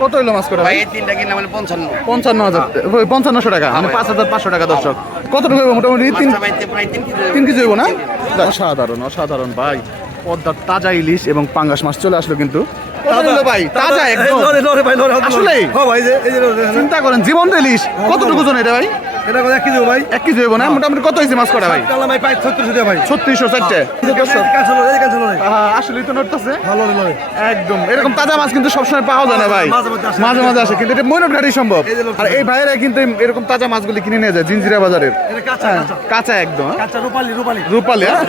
কত হলো মাছ করে ভাই? ভাই এই তিনটা কিনলাম হলো পঞ্চান্ন। পঞ্চান্ন হাজার ওই পঞ্চান্নশো টাকা মানে ভাই। পাঁচ হাজার পাঁচশো টাকা দর্শক। কত টাকা হইবো মোটামুটি? তিন ভাই প্রায় তিন কেজি হইব। না? অসাধারণ অসাধারণ ভাই। পদ্মার তাজা ইলিশ এবং পাঙ্গাস মাছ চলে আসলো কিন্তু। ভাই? তাজা একদম। ভাই আসলেই? হ্যাঁ ভাই যে এই যে লরে দেখেন। চিন্তা করেন জীবন্ত ইলিশ। কতটুকু জন এটা ভাই? এটা ভাই? এক কেজি হইব না? মোটামুটি কত হয়েছে মাছ কটা ভাই? কালা ভাই পাই ছত্রিশ দেয় ভাই। ছত্রিশশো চারটে। দর্শক কাছে লরে কাছে লরে আসলে তো নড়তেছে। ভালো লরে একদম। এরকম তাজা মাছ কিন্তু সবসময় পাওয়া যায় না ভাই। মাঝে মাঝে আসে। কিন্তু এটা ময়ূর সম্ভব। আর এই ভাইয়েরা কিন্তু এরকম তাজা মাছগুলি কিনে নিয়ে যায় জিঞ্জিরা বাজারের। কাঁচা হ্যাঁ, কাঁচা। কাঁচা একদম হ্যাঁ। কাঁচা রূপালি রূপালি। রূপালি হ্যাঁ?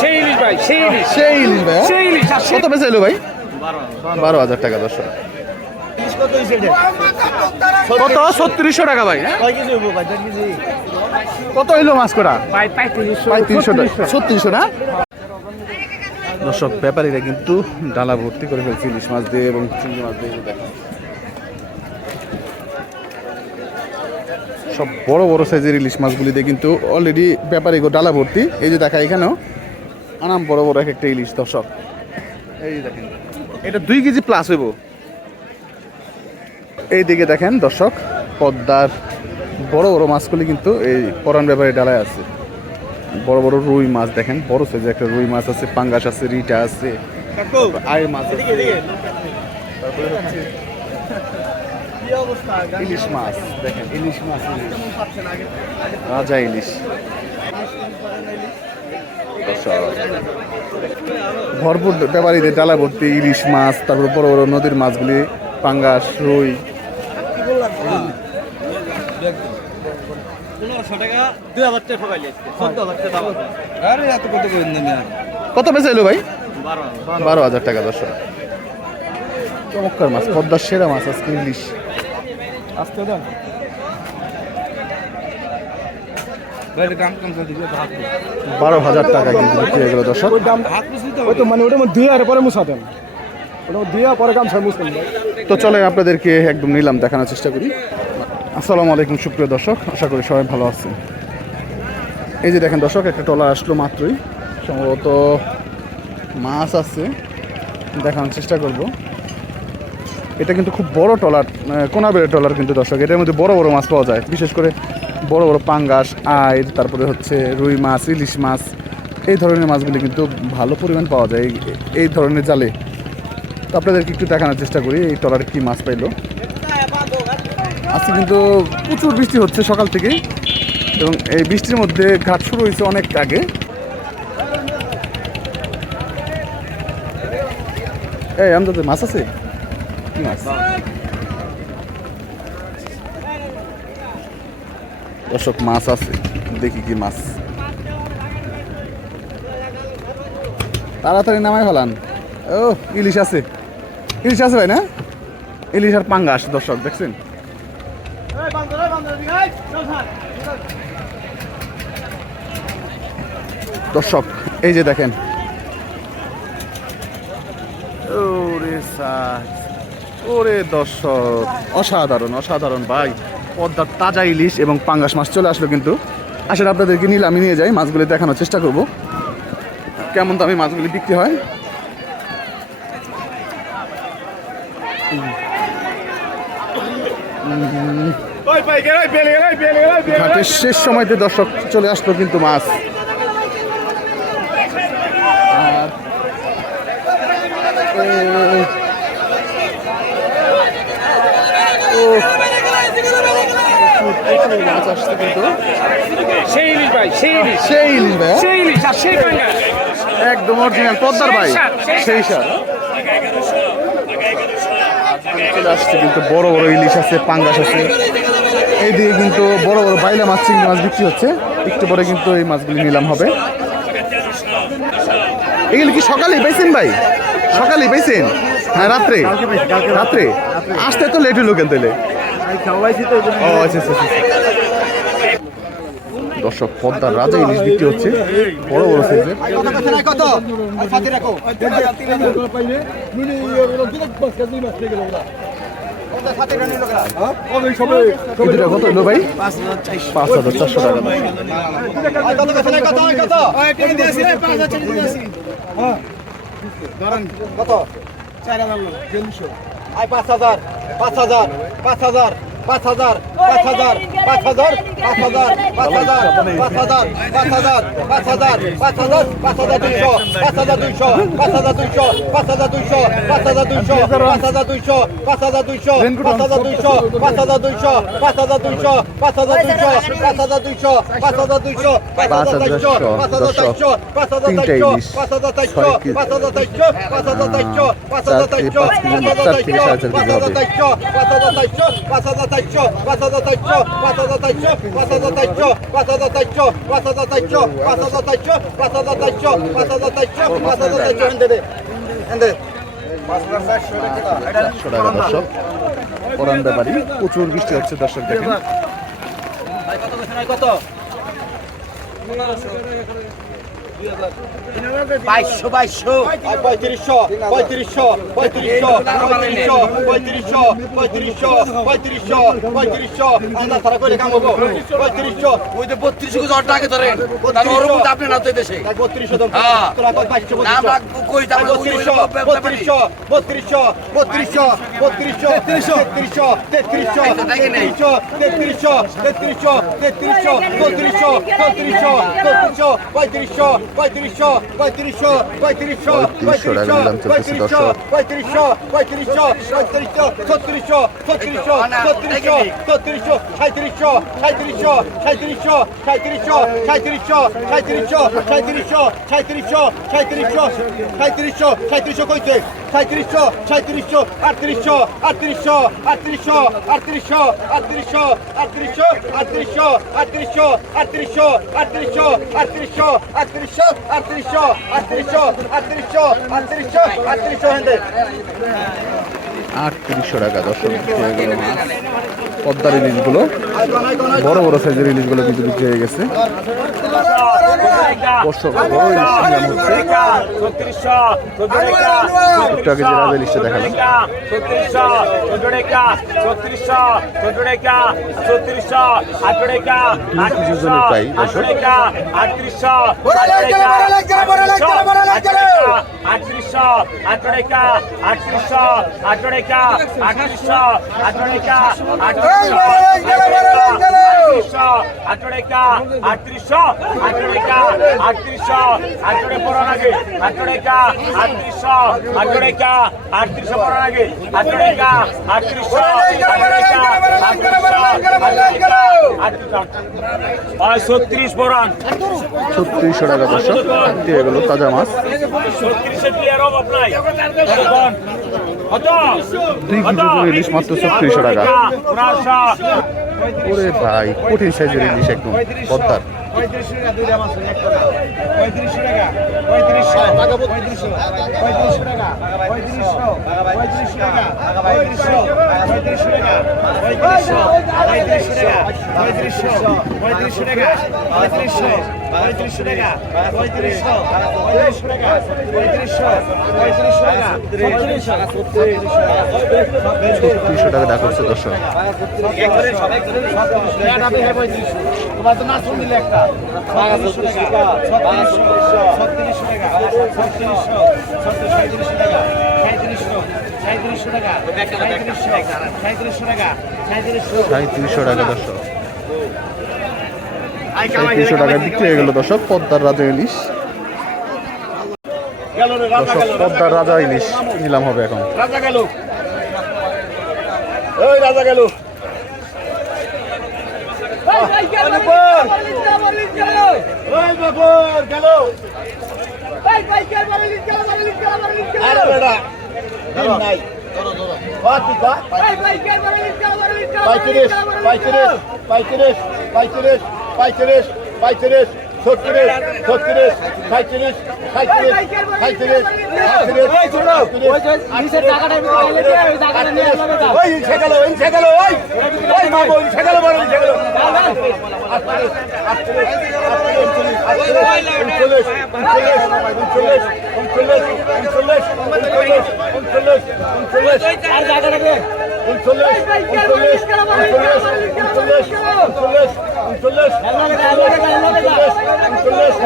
সেই ইলিশ ভাই সেই ইলিশ। সেই ইলিশ ভাই? সেই ইলিশ আর সেই কত বেঁচে ভাই? বারো হাজার টাকা দর্শক। কত? ছত্রিশশো টাকা ভাই হ্যাঁ? কত হইল মাছ করা ভাই পঁয়ত্রিশশো। টাকা। ছত্রিশশো। না? দর্শক ব্যাপারীরা কিন্তু ডালা ভর্তি করে ফেলছে ইলিশ মাছ দিয়ে এবং চিংড়ি মাছ দিয়ে। সব বড় বড় সাইজের ইলিশ মাছগুলি দিয়ে কিন্তু অলরেডি ব্যাপারী গো ডালা ভর্তি। এই যে দেখা এখানেও আনাম বড় বড় এক একটা ইলিশ দর্শক। এই যে দেখেন এটা দুই কেজি প্লাস হইব। এই দিকে দেখেন দর্শক পদ্মার বড় বড় মাছগুলি কিন্তু এই পরান ব্যাপারে ডালায় আছে। বড় বড় রুই মাছ দেখেন বড় সাইজের একটা রুই মাছ আছে পাঙ্গাস আছে রিটা আছে মাছ আছে। তারপরে হচ্ছে ইলিশ মাছ দেখেন ইলিশ মাছ রাজা ইলিশ। ভরপুর ব্যাপারীদের ডালা ভর্তি ইলিশ মাছ তারপর বড় বড় নদীর মাছগুলি পাঙ্গাস রুই কত বেচে এলো ভাই? বারো হাজার। টাকা দর্শক। চমৎকার মাছ পদ্মার সেরা মাছ আজকে ইলিশ। আস্তে দাও বারো হাজার টাকা কিন্তু বিক্রি হয়ে গেল দর্শক। মানে ওটা মধ্যে ধুয়ে আর পরে মুছা তো চলে, আপনাদেরকে একদম নিলাম, দেখানোর চেষ্টা করি। আসসালামু আলাইকুম, সুপ্রিয় দর্শক, আশা করি সবাই ভালো আছেন। এই যে দেখেন দর্শক, একটা টলার আসলো মাত্রই। সম্ভবত মাছ আছে, দেখানোর চেষ্টা করব। এটা কিন্তু খুব বড় টলার কোনাবের টলার কিন্তু দর্শক। এটার মধ্যে বড় বড় মাছ পাওয়া যায়, বিশেষ করে বড় বড় পাঙ্গাস আইর তারপরে হচ্ছে রুই মাছ, ইলিশ মাছ, এই ধরনের মাছগুলি কিন্তু ভালো পরিমাণ পাওয়া যায় এই ধরনের জালে। আপনাদেরকে একটু দেখানোর চেষ্টা করি, এই টলারে কি মাছ পাইলো। আজকে কিন্তু প্রচুর বৃষ্টি হচ্ছে সকাল থেকে এবং এই বৃষ্টির মধ্যে ঘাট শুরু হয়েছে অনেক আগে। এই আমাদের মাছ আছে? কি মাছ? দর্শক, মাছ আছে, দেখি কি মাছ। তাড়াতাড়ি নামাই ফেলান। ও, ইলিশ আছে। ইলিশ আছে ভাই, না? ইলিশ আর পাঙ্গাস, দর্শক, দেখছেন? দর্শক, এই যে দেখেন। ওরে ওরে দর্শক, অসাধারণ অসাধারণ ভাই। পদ্মার তাজা ইলিশ এবং পাঙ্গাস মাছ চলে আসলো কিন্তু। আসলে আপনাদেরকে নিলে আমি নিয়ে যাই, মাছগুলি দেখানোর চেষ্টা করব। কেমন দামে মাছগুলি বিক্রি হয়? ঘাটের শেষ সময়তে দর্শক চলে আসলো কিন্তু মাছ। ও, মাছ আসছে কিন্তু সেই ইলিশ ভাই সেই ইলিশ। সেই ইলিশ ভাই হ্যাঁ? সেই ইলিশ আর সেই একদম অরিজিনাল পদ্মার ভাই। সেই স্বাদ চলে আসছে কিন্তু বড় বড় ইলিশ আছে পাঙ্গাস আছে। এইদিকে কিন্তু বড় বড় বাইলা মাছ চিংড়ি মাছ বিক্রি হচ্ছে। একটু পরে কিন্তু এই মাছগুলি নিলাম হবে। এগুলি কি সকালেই পাইছেন ভাই? সকালেই পাইছেন? হ্যাঁ রাত্রে? রাত্রে? আসতে তো লেট হলো কেন তাহলে? ও আচ্ছা আচ্ছা আচ্ছা। দর্শক পদ্মার রাজা ইলিশ বিক্রি হচ্ছে বড় বড় সাইজের এই দুটা কত? হলো ভাই? পাঁচ হাজার চারশো টাকা। দাম। আয় পাঁচ হাজার পাঁচ হাজার পাঁচ হাজার। পাঁচ হাজার পাঁচ হাজার পাঁচ হাজার পাঁচ হাজার পাঁচ হাজার পাঁচ হাজার পাঁচ হাজার পাঁচ হাজার পাঁচ হাজার পাঁচ হাজার দুইশো পাঁচ হাজার দুইশো পাঁচ হাজার দুইশো পাঁচ হাজার দুইশো পাঁচ হাজার দুইশো পাঁচ হাজার দুইশো পাঁচ হাজার দুইশো পাঁচ হাজার দুইশো পাঁচ হাজার দুইশো পাঁচ হাজার দুইশো পাঁচ হাজার দুইশো পাঁচ হাজার দুইশো পাঁচ হাজার দুইশো পাঁচ হাজার দুইশো পাঁচ হাজার চারশো পাঁচ হাজার ইলিশ। পাঁচ হাজার কেজি। পাঁচ হাজার চারশো পাঁচ হাজার চারশো পাঁচ হাজার চারশো পাঁচ হাজার হবে। পাঁচ হাজার চারশো পাঁচ হাজার চারশো পাঁচ হাজার পাঁচ হাজার পাঁচ হাজার পাঁচ হাজার চারশো পাঁচ হাজার চারশো পাঁচ হাজার চারশো পাঁচ হাজার চারশো পাঁচ হাজার চারশো পাঁচ হাজার চারশো হেন্দে দে হেন্দে চারশো টাকা দর্শক পরান ব্যাপারী প্রচুর বৃষ্টি হচ্ছে দর্শক দেখেন। কত? বাইশশো বাইশশো পঁয়ত্রিশশো পঁয়ত্রিশশো পঁয়ত্রিশশো পঁয়ত্রিশশো পঁয়ত্রিশশো পঁয়ত্রিশশো পঁয়ত্রিশশো পঁয়ত্রিশশো। আন্দাজ তারা কইলে কাম হব? পঁয়ত্রিশশো। ওই যে বত্রিশ কেজি অর্ডার আগে ধরেন তাহলে ওর উপর আপনি না তো দেশে। বত্রিশশো হ্যাঁ। তোরা আমরা কই ওই বত্রিশশো বত্রিশশো বত্রিশশো বত্রিশশো বত্রিশশো তেত্রিশশো। তেত্রিশশো তেত্রিশশো তেত্রিশশো তেত্রিশশো তেত্রিশশো চৌত্রিশশো চৌত্রিশশো চৌত্রিশশো পঁয়ত্রিশশো পঁয়ত্রিশশো পঁয়ত্রিশশো পঁয়ত্রিশশো পঁয়ত্রিশশো পঁয়ত্রিশশো। পঁয়ত্রিশশো পঁয়ত্রিশশো পঁয়ত্রিশশো ছত্রিশশো ছত্রিশশো ছত্রিশশো ছত্রিশশো সাঁত্রিশশো সাঁত্রিশশো সাঁত্রিশশো সাঁত্রিশশো সাঁত্রিশশো সাঁত্রিশশো সাঁত্রিশশো সাঁত্রিশশো সাঁত্রিশশো সাঁত্রিশশো সাঁত্রিশশো কইছে সাঁত্রিশশো সাঁত্রিশশো আটত্রিশশো আটত্রিশশো আটত্রিশশো আটত্রিশশো আটত্রিশশো আটত্রিশশো আটত্রিশশো আটত্রিশশো আটত্রিশশো আটত্রিশশো আটত্রিশশো আটত্রিশশো আটত্রিশশো আটত্রিশশো আটত্রিশশো আটত্রিশশো আটত্রিশশো হেন্দে আটত্রিশশো টাকা দর্শক পদ্মার ইলিশগুলো বড় বড় সাইজের ইলিশগুলো কিন্তু বিক্রি হয়ে গেছে আটত্রিশ আঠারোশো আঠারোকা আঠারোশো আঠারোকা আঠারোশো আঠারোকা আঠারোশো আঠারোকা আটত্রিশশো আঠারোকা আটত্রিশশো আঠারো পড়ার আগে আঠারোকা আটত্রিশশো আঠারোকা আটত্রিশশো পড়ার আগে আঠারোকা আটত্রিশশো আঠারোকা আটত্রিশশো ছত্রিশ পড়ান ছত্রিশশো টাকা দশ দিয়ে গেল তাজা মাছ ছত্রিশে দুই কেজি ইলিশ মাত্র টাকা। ওরে ভাই কঠিন সাইজের ইলিশ একদম। পদ্মার। পঁয়ত্রিশশো টাকা দুইটা মাছ একটা না পঁয়ত্রিশশো টাকা পঁয়ত্রিশশো পঁয়ত্রিশশো পঁয়ত্রিশশো টাকা পঁয়ত্রিশশো পঁয়ত্রিশশো টাকা পঁয়ত্রিশশো পঁয়ত্রিশশো টাকা পঁয়ত্রিশশো পঁয়ত্রিশশো টাকা পঁয়ত্রিশশো পঁয়ত্রিশশো টাকা পঁয়ত্রিশশো পঁয়ত্রিশশো টাকা পঁয়ত্রিশশো পঁয়ত্রিশশো টাকা পঁয়ত্রিশশো পঁয়ত্রিশশো টাকা ছত্রিশশো টাকা দেখা করছে দর্শক তোমার তো নাচ দিলে একটা। ছত্রিশশো টাকা। ছত্রিশশো টাকা। ছত্রিশশো। ছত্রিশশো টাকা। সাঁত্রিশশো সাঁত্রিশশো টাকা। সাঁত্রিশশো সাঁত্রিশশো টাকা। সাঁত্রিশশো সাঁত্রিশশো টাকা দর্শক। সাঁত্রিশশো টাকায় বিক্রি হয়ে গেল দর্শক। পদ্মার রাজা ইলিশ। দর্শক পদ্মার রাজা ইলিশ নিলাম হবে এখন। রাজা গেল। ওই রাজা গেল ওই বাবর গেল আরে বেটা দিন নাই বাতিকা পঁয়ত্রিশ পঁয়ত্রিশ পঁয়ত্রিশ পঁয়ত্রিশ পঁয়ত্রিশ পঁয়ত্রিশ ছত্রিশ ছত্রিশ সাঁত্রিশ সাঁত্রিশ সাঁত্রিশ উনচল্লিশ উনচল্লিশ উনচল্লিশ উনচল্লিশ উনচল্লিশ উনচল্লিশ উনচল্লিশ উনচল্লিশ উনচল্লিশ উনচল্লিশ উনচল্লিশ উনচল্লিশ উনচল্লিশ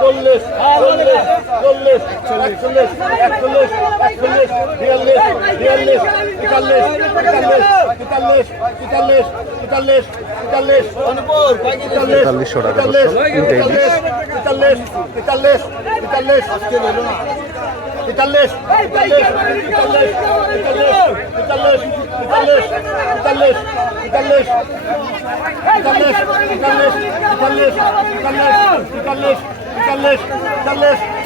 চল্লিশ চল্লিশ চল্লিশ একচল্লিশ একচল্লিশ একচল্লিশ বিয়াল্লিশ বিয়াল্লিশ তেতাল্লিশ তেতাল্লিশ তেতাল্লিশ তেতাল্লিশ তেতাল্লিশ তেতাল্লিশ তেতাল্লিশশো টাকা তেতাল্লিশ তেতাল্লিশ তেতাল্লিশ তেতাল্লিশ তেতাল্লিশ আজকে বলো না তেতাল্লিশ তেতাল্লিশ তেতাল্লিশ তেতাল্লিশ তেতাল্লিশ তেতাল্লিশ তেতাল্লিশ তেতাল্লিশ তেতাল্লিশ তেতাল্লিশ তেতাল্লিশ তেতাল্লিশ তেতাল্লিশ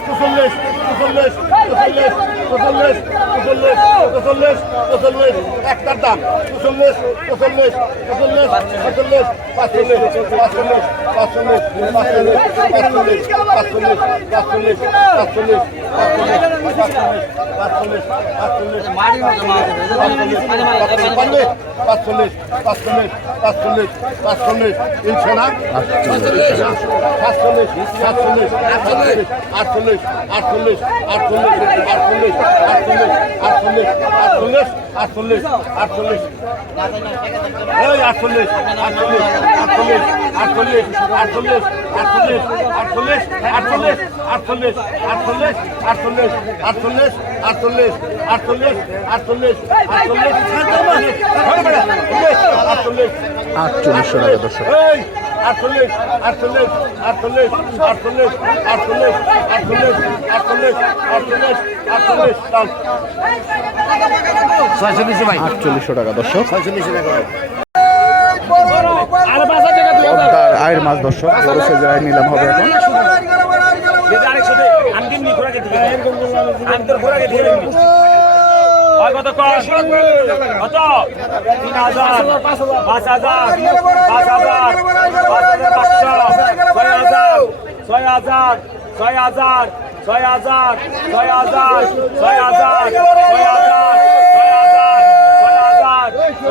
তেতাল্লিশ চুচল্লিশ চুচল্লিশ চুচল্লিশ চুচল্লিশ চুচল্লিশ একটার দাম চুচল্লিশ চুচল্লিশ চুচল্লিশ চুচল্লিশ পাঁচচল্লিশ পাঁচচল্লিশ পাঁচচল্লিশ পাঁচচল্লিশ পাঁচচল্লিশ পাঁচচল্লিশ পাঁচচল্লিশ পাঁচচল্লিশ পাঁচচল্লিশ পাঁচচল্লিশ পাঁচচল্লিশ পাঁচচল্লিশ পাঁচচল্লিশ পাঁচচল্লিশ পাঁচচল্লিশ তিনশো না সাতচল্লিশ সাতচল্লিশ আটচল্লিশ আটচল্লিশ আটচল্লিশ আটচল্লিশ আটচল্লিশ আটচল্লিশ আটচল্লিশ আটচল্লিশ আটচল্লিশ এই আটচল্লিশ আটচল্লিশ আটচল্লিশ আটচল্লিশ আটচল্লিশ আটচল্লিশ আটচল্লিশ আটচল্লিশ আটচল্লিশ আটচল্লিশ আটচল্লিশ আটচল্লিশ আটচল্লিশ আটচল্লিশ আটচল্লিশ আটচল্লিশ আটচল্লিশ আটচল্লিশশো টাকা, দর্শক। আটচল্লিশ আটচল্লিশ আটচল্লিশ আটচল্লিশ আটচল্লিশ আটচল্লিশ আটচল্লিশ আটচল্লিশ আটচল্লিশ দাম আটচল্লিশশো টাকা দর্শক। হাজার টাকা পদ্মার আয়ের মাছ দর্শক বড় সাইজের আয় নিলাম হবে এখন। দে আমি ঘোরাকে দিয়ে আমি তোর ঘোরাকে দিয়ে কত কত তিন হাজার পাঁচ হাজার পাঁচ হাজার পাঁচ হাজার পাঁচশো ছয় হাজার ছয় হাজার ছয় হাজার ছয় হাজার ছয় হাজার ছয় হাজার ছয় হাজার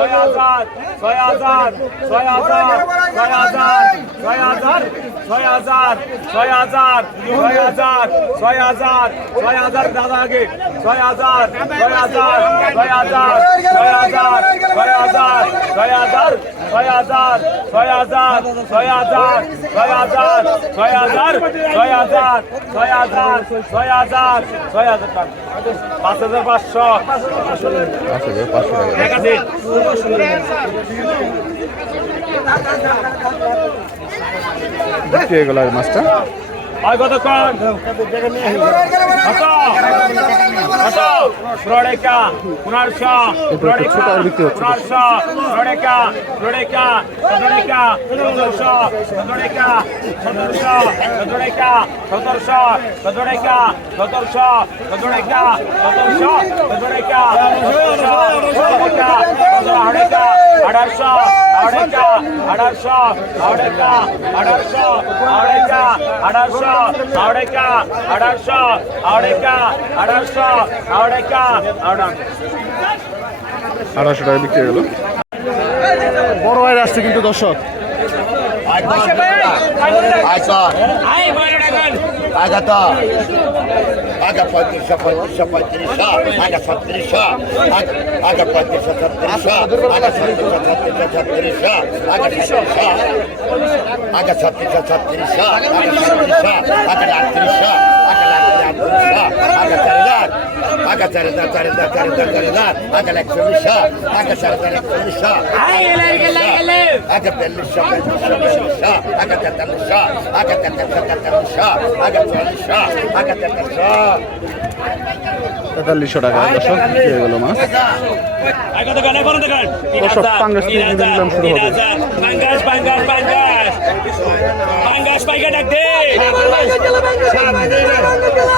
ছয় হাজার ছয় হাজার ছয় হাজার ছয় হাজার ছয় হাজার ছয় হাজার ছয় হাজার ছয় হাজার ছয় হাজার দাদা আগে ছয় হাজার ছয় হাজার ছয় হাজার ছয় হাজার ছয় হাজার ছয় হাজার ছয় হাজার ছয় হাজার ছয় হাজার ছয় হাজার ছয় হাজার ছয় হাজার ছয় হাজার ছয় হাজার ছয় হাজার পাঁচ হাজার পাঁচশো। পাঁচ হাজার পাঁচশো টাকা। গেল মাছটা? আর কতক্ষণ প্রোডেকা পুনর্শো প্রোডেকা পুনর্শো প্রোডেকা প্রোডেকা সদরেকা সদরশো সদরেকা সদরশো সদরেকা সদরশো সদরেকা সদরশো সদরেকা সদরশো সদরেকা সদরেকা সদরেকা আড়াইশো আড়াইশো আড়াইশো আড়াইশো আড়াইশো আড়াইশো আড়াইশো আড়াইশো টাকা বিক্রি গেল বড় ভাইয়ের আসছে কিন্তু দর্শক আয় আয় আয় আয় আগা পঁয়ত্রিশশো পঁয়ত্রিশশো পঁয়ত্রিশশো আগা ছত্রিশশো আগা পঁয়ত্রিশশো ছত্রিশশো আগা ছত্রিশশো ছত্রিশশো ছত্রিশশো আগা ছত্রিশশো আগা ছত্রিশশো ছত্রিশশো আগা ছত্রিশশো আগা আটত্রিশশো আগা aga çareler, aga çareler, çareler, çareler, çareler, aga lekçemişa, aga çareler, lekçemişa, aga lekçemişa, aga pelmişa, pelmişa, pelmişa, aga tetemişa, aga tetemişa, tetemişa, aga çaremişa, aga tetemişa. তেতাল্লিশশো টাকা দর্শক হয়ে গেল মাছ দর্শক পাঙ্গাস নিলাম শুরু হবে পাঙ্গাস পাঙ্গাস পাঙ্গাস পাঙ্গাস পাইকা ডাক দে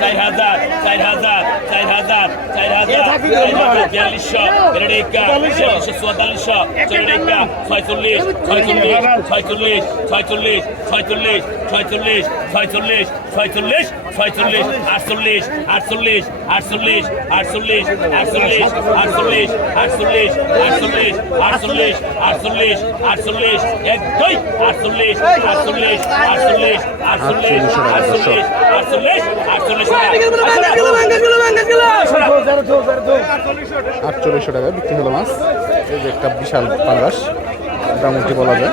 চার হাজার চার হাজার চার হাজার চার হাজার বিয়াল্লিশশো তেরোটিকা বিয়াল্লিশশো চুয়াল্লিশশো চল্লিশকা ছয়চল্লিশ ছয়চল্লিশ ছয়চল্লিশ ছয়চল্লিশ ছয়চল্লিশ ছয়চল্লিশ ছয়চল্লিশ ছয়চল্লিশ ছয়চল্লিশ আটচল্লিশ আটচল্লিশ আটচল্লিশ আটচল্লিশ আটচল্লিশ আটচল্লিশ আটচল্লিশ আটচল্লিশ আটচল্লিশ আটচল্লিশ আটচল্লিশ এক দুই আটচল্লিশ আটচল্লিশ আটচল্লিশ আটচল্লিশ আটচল্লিশ আটচল্লিশ আটচল্লিশ আটচল্লিশশো টাকা বিক্রি হলো মাছ এই যে একটা বিশাল পাঙ্গাস মোটামুটি বলা যায়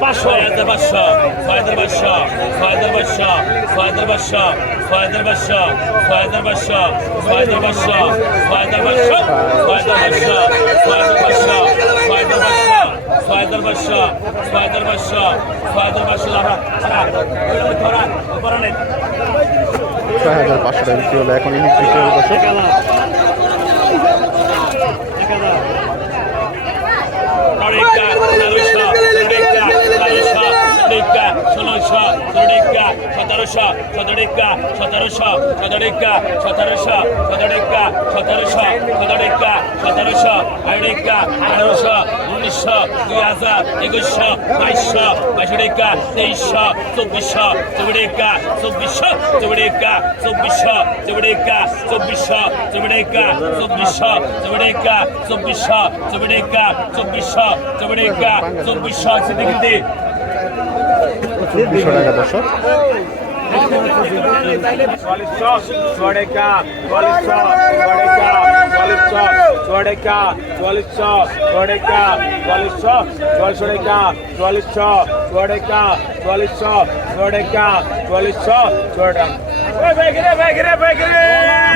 পাঁচশো হাজার পাঁচশো ছয় হাজার পাঁচশো ছয় হাজার পাঁচশো ছয় হাজার পাঁচশো ছয় হাজার পাঁচশো ছয় হাজার পাঁচশো ছয় হাজার পাঁচশো ছয় হাজার পাঁচশো ছয় হাজার পাঁচশো ছয় হাজার পাঁচশো ছয় হাজার পাঁচশো ছয় হাজার পাঁচশো ছয় হাজার পাঁচশো ছয় হাজার পাঁচশো ধরা ধরা নেই ছয় হাজার পাঁচশো টাকা এখন ইলিশ বিক্রি হলো দর্শক Toreka, Narusha, Toreka, Narusha, Toreka, ষোলোশো Toreka, সতেরোশো Toreka, সতেরোশো Toreka, সতেরোশো Toreka, সতেরোশো Toreka, সতেরোশো আড়েকা আঠারোশো উনিশশো দুই হাজার একুশশো বাইশশো বাইশশো টাকা তেইশশো চব্বিশশো চব্বিশা চব্বিশশো চব্বিশা চব্বিশশো চব্বিশা চব্বিশশো চব্বিশা চব্বিশশো চব্বিশা চব্বিশশো চব্বিশা চব্বিশশো চব্বিশা চব্বিশশো সিদ্দিকি চব্বিশশো টাকা দর্শক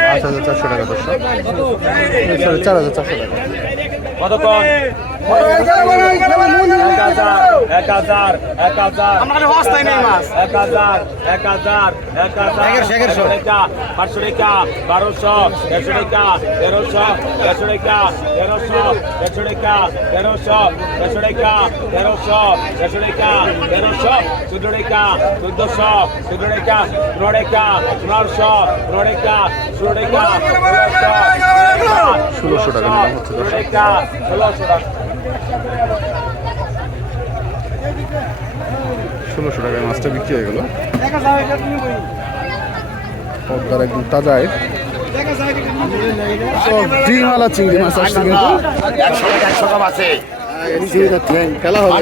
পাঁচ হাজার চারশো টাকা দশ চার হাজার চারশো টাকা কতক্ষণ এক হাজার এক হাজার এক হাজার অবস্থায় নেই মাছ। এক হাজার এক হাজার এক হাজার একশো টাকা পাঁচশো টাকা বারোশো একশো টাকা তেরোশো একশো টাকা তেরোশো একশো টাকা তেরোশো একশো টাকা তেরোশো একশো টাকা তেরোশো চোদ্দ টাকা চোদ্দশো চোদ্দ টাকা পনেরো টাকা পনেরোশো পনেরো টাকা ষোলো টাকা ষোলোশো টাকা নিলাম হচ্ছে ষোলো দর্শক টাকা ষোলোশো টাকা ষোলোশো টাকায় মাছটা বিক্রি হয়ে গেল পদ্মার একদম তাজায় ডিমওয়ালা চিংড়ি মাছ আসছে কিন্তু খেলা হবে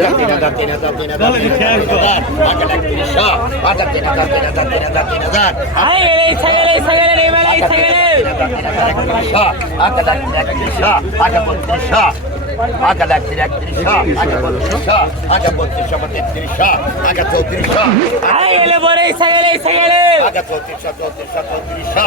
আঁকা লাগছে একত্রিশশো আঁকা বত্রিশশো আঁকা বত্রিশশো বা তেত্রিশশো আঁকা চৌত্রিশশো এলে পরে সেগেলে সেগেলে আঁকা চৌত্রিশশো চৌত্রিশশো চৌত্রিশশো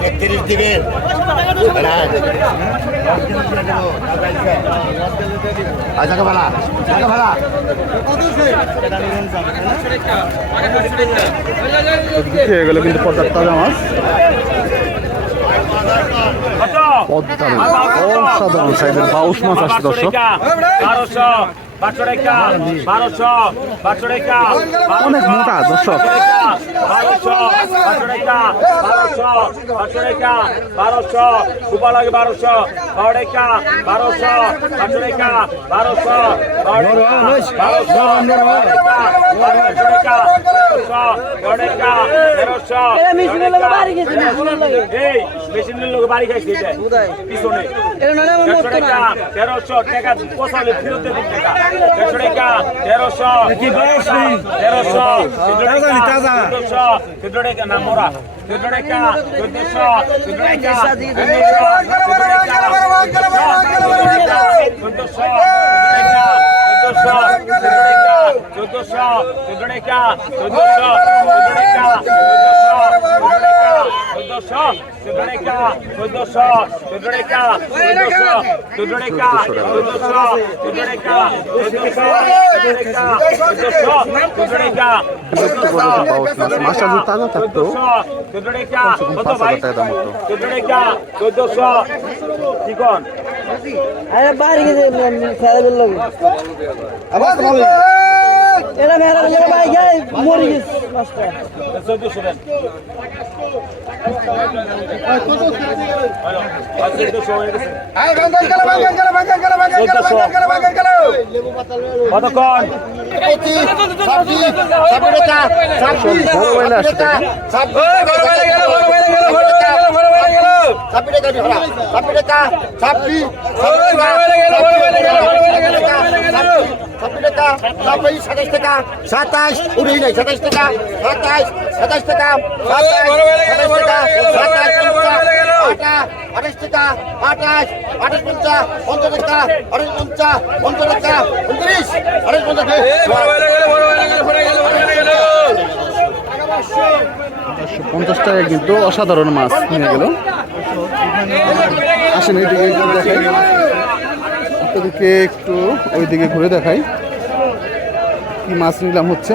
তেত্রিশ দিবে হ্যাঁ। আচ্ছা, পদ্মার ভালা আচ্ছা। অসাধারণ সাইজের মাছ আসছে দর্শক। আচ্ছা। অনেক মোটা দর্শক বারোশো কুপা লাগে বারোশো বারোটা বারোশো বারোটা বারোশো বারোশো মেশিনের লোক বাড়ি খাইছে পিছনে। তেরোশো টাকা পোষালে ফেরত দেবেন টাকা। দেড়শো টাকা তেরোশো তেরোশো চোদ্দশো চোদ্দ টাকা না মোরা চোদ্দ টাকা চোদ্দশো চোদ্দ টাকা চোদ্দশো চোদ্দ টাকা চোদ্দশো চোদ্দশো চোদ্দশো চোদ্দশো চোদ্দশো চোদ্দশো মাস্টার তাজা থাকতো পাঁচশো টাকা দাম হতো চোদ্দশো আরে বাড়ি গেছে ফেলে বের আমার ভালো এরা মেরা গেলে ভাই যাই মরে গেছে মাস্টার কতক্ষণ ছাব্বিশ ছাব্বিশ চোদ্দশো হয়ে গেছে কতক্ষণ বড় বাইলে আসছে দেখেন সাতাশ উঠে নাই সাতাশ টাকা সাতাশ সাতাশ টাকা সাতাশ সাতাশ টাকা সাতাশ আঠাশ টাকা আঠাশ আঠাশ পঞ্চাশ পঞ্চাশ টাকা আঠাশ পঞ্চাশ পঞ্চাশ টাকা উনত্রিশ আঠাশ পঞ্চাশ পঞ্চাশ টাকা কিন্তু অসাধারণ মাছ নিয়ে গেল। আসেন এইদিকে দেখাই। আপনাদেরকে একটু ওইদিকে ঘুরে দেখাই। কি মাছ নিলাম হচ্ছে?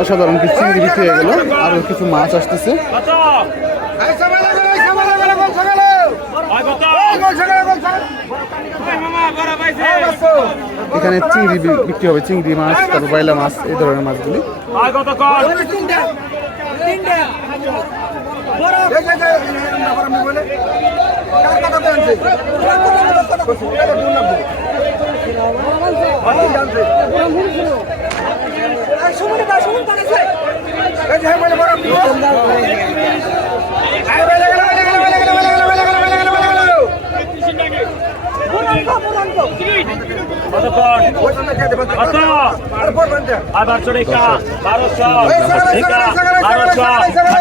অসাধারণ কিছু চিংড়ি বিক্রি হয়ে গেল। আরও কিছু মাছ আসতেছে। এখানে চিংড়ি বিক্রি হবে চিংড়ি মাছ তারপর বাইলা মাছ এই ধরনের মাছগুলি। হয় আবার চড়িকা বারোশো টিকা বারোশো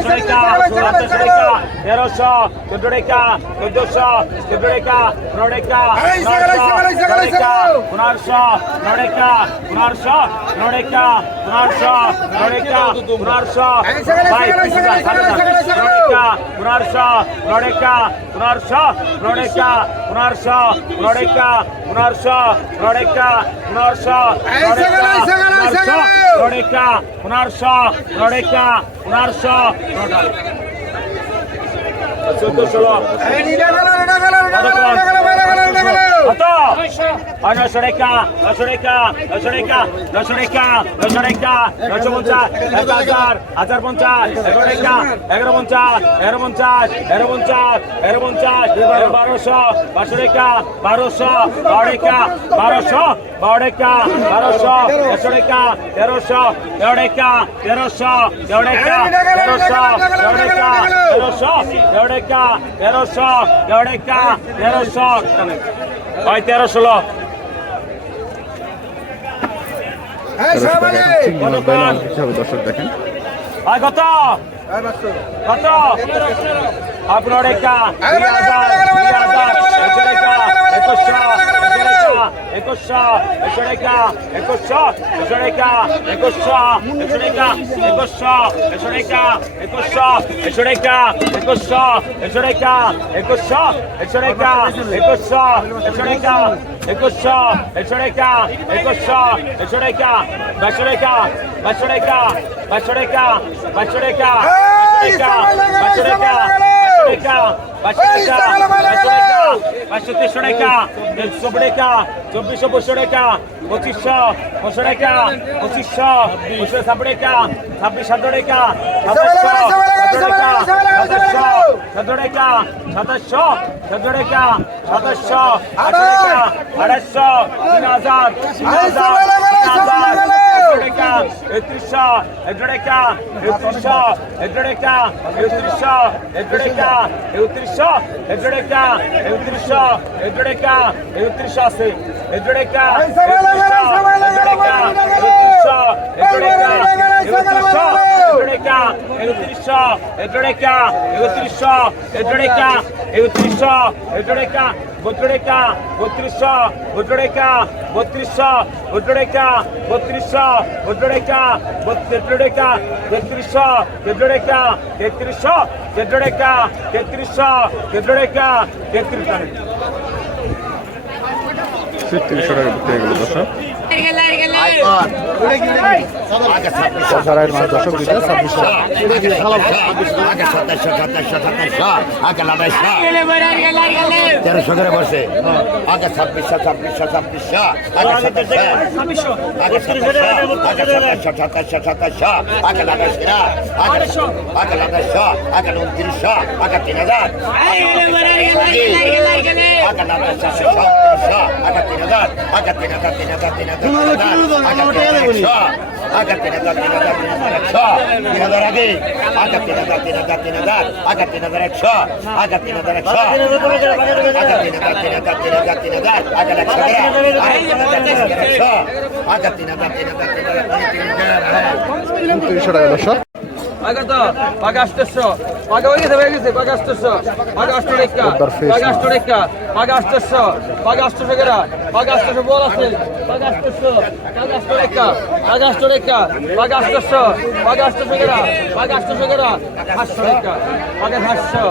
চড়িকা সাতশো চড়িকা তেরোশো চোদ্দ টিকা চোদ্দশো চোদ্দ টিকা পনেরো টিকা পনেরোশো নড়েকা পুনর্শ নড়েকা পুনর্শ নড়েকা পুনর্শ ভাই পিছুদা সাদা নড়েকা পুনর্শ নড়েকা পুনর্শ নড়েকা পুনর্শ নড়েকা পুনর্শ নড়েকা পুনর্শ নড়েকা নড়েকা পুনর্শ নড়েকা পুনর্শ চোদ্দশো। কত নশো টাকা নশো টাকা নশো টাকা নশো টাকা নশো টাকা নশো পঞ্চাশ এক হাজার হাজার পঞ্চাশ এগারো টাকা এগারো পঞ্চাশ এগারো পঞ্চাশ এগারো পঞ্চাশ এগারো পঞ্চাশ বারোশো বারোশো টাকা বারোশো বারো টাকা বারোশো বারো টাকা বারোশো একশো টাকা তেরোশো তেরো টাকা তেরোশো তেরো টাকা তেরোশো তেরো টাকা তেরোশো তেরো টাকা তেরোশো তেরো টাকা তেরোশো হয় তেরো ষোলো তেরোশো টাকা এখন চিংড়ি মাছ বাইলা মাছ বিক্রি হবে দর্শক দেখেন কত কত আপনার একা দুই হাজার দুই হাজার একশো টাকা একুশশো একশো একশো একশো একশো একশো একশো একশো একশো টাকা একুশশো একশো টাকা একুশশো একশো টাকা বাইশশো তেইশশো টাকা তেইশশো টাকা চব্বিশশো বৈশো টাকা পঁচিশশো বৈশো টাকা পঁচিশশো বৈশো সাত টাকা ছাব্বিশ সাত টাকা সাতাশশো টাকা সাতাশশো সাত টাকা সাতাশশো সাত টাকা সাতাশশো আট টাকা আড়াইশো তিন হাজার তিন হাজার তিন হাজার। রেখা একত্রিশশো একশো রেখা একত্রিশশো একশো রেখা একত্রিশশো একশো রেখা একত্রিশশো একশো রেখা একত্রিশশো একশো রেখা একত্রিশশো আছে একশো রেখা একত্রিশশো একশো রেখা একত্রিশশো একশো রেখা রেখা বত্রিশশো রেখা বত্রিশশো রেখা বত্রিশশো বত্রিশশো রেখা তেত্রিশশো তেত্রিশ রেখা তেত্রিশশো তেত্রিশ রেখা তেত্রিশশো তেত্রিশ রেখা তেত্রিশ তেত্রিশশো টাকা বিক্রি হয়ে গেল দর্শক। সারাইয়ের মাছ দর্শক দুইটা লাদাইশশো তেরোশো করে বসে আগে ছাব্বিশশো ছাব্বিশশো ছাব্বিশশো আগে সাতাশশো আগে সাতাশশো আগে সাতাশশো সাতাশশো সাতাশশো আগে লাদাইশরা আগে আগে লাদাইশশো আগে উনত্রিশশো আগে তিন হাজার আগে সত্তরশো আগে তিন হাজার আগে তিন হাজার তিন হাজার তিন হাজার তিন হাজার আগে তিন হাজার তিন হাজার তিন হাজার একশো তিন হাজার আগে আগে তিন হাজার তিন হাজার তিন হাজার আগে তিন হাজার একশো আগে তিন হাজার একশো আগে তিন হাজার তিন হাজার তিন হাজার তিন হাজার আগে একশো একশো আগে তিন হাজার তিন হাজার তিন হাজার তিন হাজার উনত্রিশশো টাকা দর্শক আগে তো পাগে আষ্টশো পাগে হয়ে গেছে হয়ে গেছে পাগে আষ্টশো পাগে আষ্ট রেখা পাগে। আষ্ট রেখা পাগে আষ্টশো পাগে আষ্টশো গেরা পাগে আষ্টশো বল আছে পাগে আষ্টশো পাগে আষ্ট রেখা পাগে আষ্ট রেখা পাগে আষ্টশো পাগে আষ্টশো গেরা পাগে আষ্টশো গেরা সাতশো রেখা পাগে সাতশো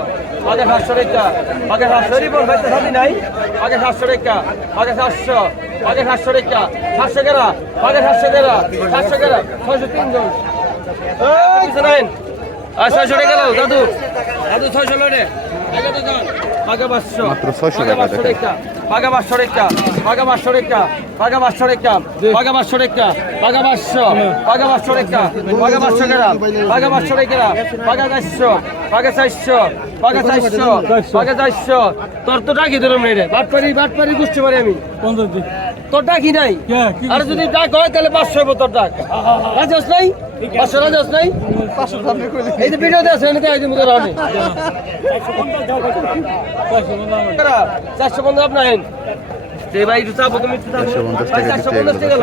পাগে সাতশো রেখা পাগে সাতশো রিপন ভাই তো নাই পাগে সাতশো রেখা পাগে সাতশো পাগে সাতশো রেখা সাতশো গেরা পাগে সাতশো গেরা সাতশো গেরা ছয়শো তিনজন ছয়শো টাকা দাও দাদু। দাদু ছয়শো লড়ে পাগা পাঁচশো মাত্র 600 টাকা পাঁচশো টাকা পাগা পাঁচশো টাকা পাগা পাঁচশো টাকা পাগা পাঁচশো টাকা পাগা পাঁচশো টাকা পাগা পাঁচশো পাগা পাঁচশো টাকা পাগা পাঁচশো টাকা পাগা পাঁচশো টাকা পাগা চারশো। পাগা চারশো। পাগা চারশো। পাগা চারশো। তোর তো ডাকি ধরো মেরে বাটপারি বাটপারি বুঝতে পারি আমি। তোর ডাকি নাই। আর যদি ডাক হয় তাহলে পাঁচশো হইব তোর ডাক। রাজাস নাই? পাঁচশো রাজাস নাই? এই যে ভিডিওতে আছে এনে দেখাই দিমু তোর আমি চারশো পঞ্চাশ আপনার ভাই একটু চাপো তুমি একটু চাপো। 450 ভাই, টাকা চারশো পঞ্চাশ টাকা গেল।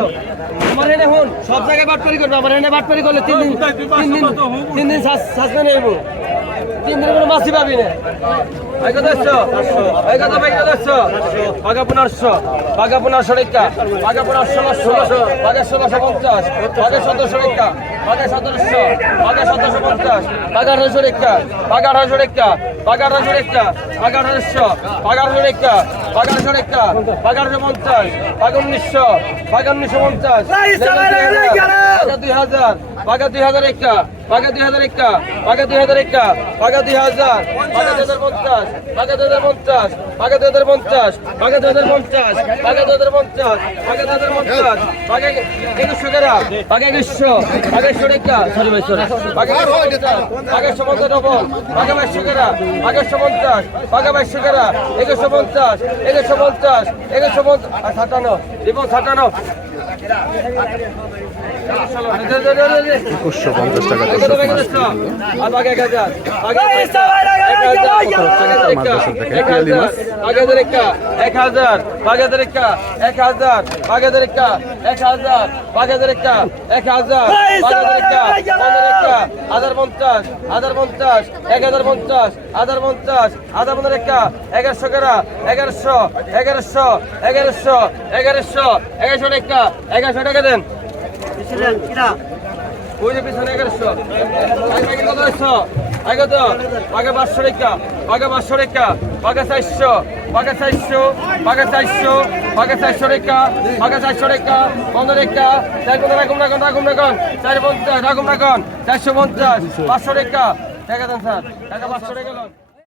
আমার এনে হন সব জায়গায় বাটপারি করবে আমার এনে বাটপারি করলে তিন দিন তিন দিন তিন দিন সাসপেন্ড হইব। তিন দিন কোনো মাসি পাবি না। ভাই কত আসছো পাগা পনেরোশো পাগা পনেরোশো রেখা পাগা পনেরোশো ষোলোশো পাগা ষোলোশো পঞ্চাশ পাগা সতেরোশো রেখা পাগা সতেরোশো পাগা সতেরোশো পঞ্চাশ পাগা আঠারোশো রেখা পাগা আঠারোশো রেখা পাগা আঠারোশো রেখা পাগা আঠারোশো পাগা আঠারোশো রেখা পাগা আঠারোশো রেখা পাগা আঠারোশো পঞ্চাশ পাগা উনিশশো পাগা উনিশশো পঞ্চাশ দুই হাজার পাগা দুই হাজার একা পাগা দুই হাজার একা পাগা দুই হাজার একা পাগা দুই হাজার, পাগা দুই হাজার পঞ্চাশ, পাগা দুই হাজার পঞ্চাশ, পাগা দুই হাজার পঞ্চাশ, পাগা দুই হাজার পঞ্চাশ, পাগা দুই হাজার পঞ্চাশ, পাগা দুই হাজার পঞ্চাশ, পাগা একুশশো টাকা পাগা একুশশো, পাগা একশো টাকা সরি ভাই, সরি পঞ্চাশ, পাগা একশো পঞ্চাশ ডবল পাগা বাইশশো টাকা পাগা একশো পঞ্চাশ, পাগা বাইশশো টাকা একুশশো পঞ্চাশ একুশশো পঞ্চাশ একুশশো পঞ্চাশ সাতান্ন, দিব সাতান্ন একুশশো পঞ্চাশ টাকা এক হাজার। বাকি এক হাজার। এক হাজার। এক হাজার একা। হাজার। বাকি হাজার একা। হাজার। বাকি হাজার একা। এক হাজার। পঞ্চাশ। হাজার পঞ্চাশ। এক হাজার পঞ্চাশ। হাজার পঞ্চাশ। হাজার পনেরো একা। এগারোশো কেরা। এগারোশো। এগারোশো। এগারোশো। এগারোশো। এগারোশো টাকা। এগারোশো টাকা দেন? ওই যে পিছনে এগারোশো। আগে কত একশো আগে তো আগে পাঁচশো রেখা আগে পাঁচশো রেখা আগে চারশো। আগে চারশো। আগে চারশো। আগে চারশো রেখা আগে চারশো রেখা পনেরো রেখা চার পনেরো রাখুন রাখুন রাখুন রাখুন। চার পঞ্চাশ রাখুন রাখুন। চারশো পঞ্চাশ। পাঁচশো রেখা টাকা দেন স্যার। টাকা পাঁচশো রেখা